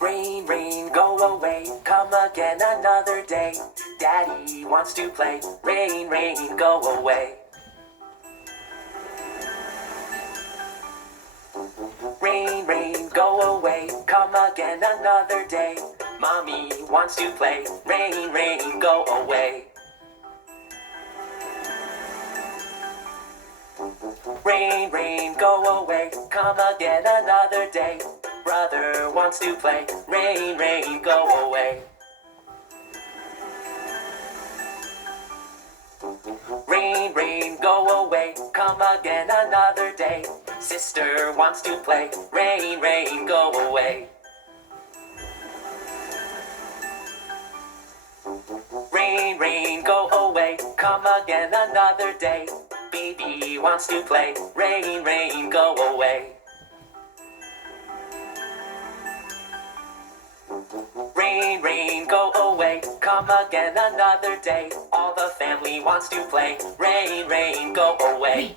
Rain, rain, go away, come again another day. Daddy wants to play. Rain, rain, go away. Rain, rain, go away, come again another day. Mommy wants to play. Rain, rain, go away. Rain, rain, go away, come again another day. Brother wants to play. Rain, rain, go away. Rain, rain, go away, come again another day. Sister wants to play. Rain, rain, go away. Rain, rain, go away, come again another day. Baby wants to play. Rain, rain, go away. Rain, rain, go away, come again another day. All the family wants to play. Rain, rain, go away.